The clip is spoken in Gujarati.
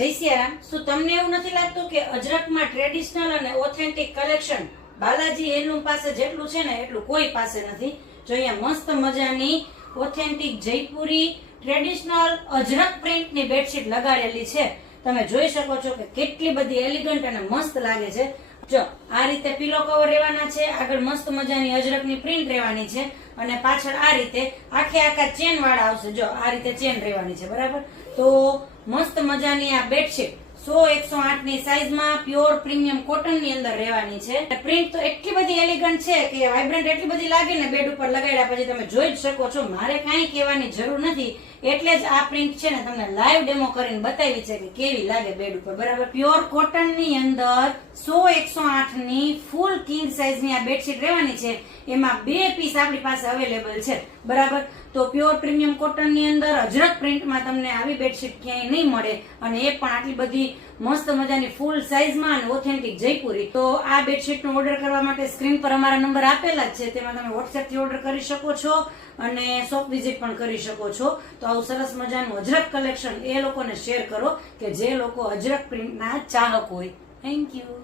જય સિયારામ. શું તમને એવું નથી લાગતું કે અજરકમાં ટ્રેડિશનલ અને ઓથેન્ટિક કલેક્શન બાલાજી હેન્ડલૂમ પાસે જેટલું છે ને એટલું કોઈ પાસે નથી? જો અહીંયા મસ્ત મજાની ઓથેન્ટિક જયપુરી ટ્રેડિશનલ અજરક પ્રિન્ટની બેડશીટ લગાડેલી છે. તમે જોઈ શકો છો કે કેટલી બધી એલિગન્ટ અને મસ્ત લાગે છે. જો આ રીતે પીલો કવર રહેવાના છે, આગળ મસ્ત મજાની અજરકની પ્રિન્ટ રહેવાની છે અને પાછળ આ રીતે આખા ચેન વાળા આવશે. જો આ રીતે ચેન રહેવાની છે, બરાબર. તો મસ્ત મજાની આ બેડશીટ 100-108 ની સાઈઝમાં પ્યોર પ્રીમિયમ કોટન ની અંદર રહેવાની છે. પ્રિન્ટ તો એટલી બધી એલિગન્ટ છે કે વાઇબ્રન્ટ એટલી બધી લાગે ને બેડ ઉપર લગાડ્યા પછી તમે જોઈ જ શકો છો. મારે કાંઈ કહેવાની જરૂર નથી, એટલે જ આ પ્રિન્ટ છે ને તમને લાઈવ ડેમો કરીને બતાવી છે કે કેવી લાગે બેડ ઉપર, બરાબર. પ્યોર કોટન ની અંદર 100-108 ની ફૂલ કિંગ સાઈઝ ની આ બેડશીટ રહેવાની છે. એમાં 2 પીસ આપણી પાસે અવેલેબલ છે, બરાબર. તો પ્યોર પ્રીમિયમ કોટન ની અંદર અજરક પ્રિન્ટમાં તમને આવી બેડશીટ ક્યાંય નહીં મળે, અને એ પણ આટલી બધી મસ્ત મજાની ફૂલ સાઈઝમાં અને ઓથેન્ટિક જયપુરી. તો આ બેડશીટ નો ઓર્ડર કરવા માટે સ્ક્રીન પર અમારા નંબર આપેલા જ છે, તેમાં તમે વોટ્સએપ થી ઓર્ડર કરી શકો છો અને શોપ વિઝિટ પણ કરી શકો છો. તો આવું સરસ મજાનું અજરક કલેક્શન એ લોકોને શેર કરો કે જે લોકો અજરક પ્રિન્ટના ચાહક હોય. Thank you.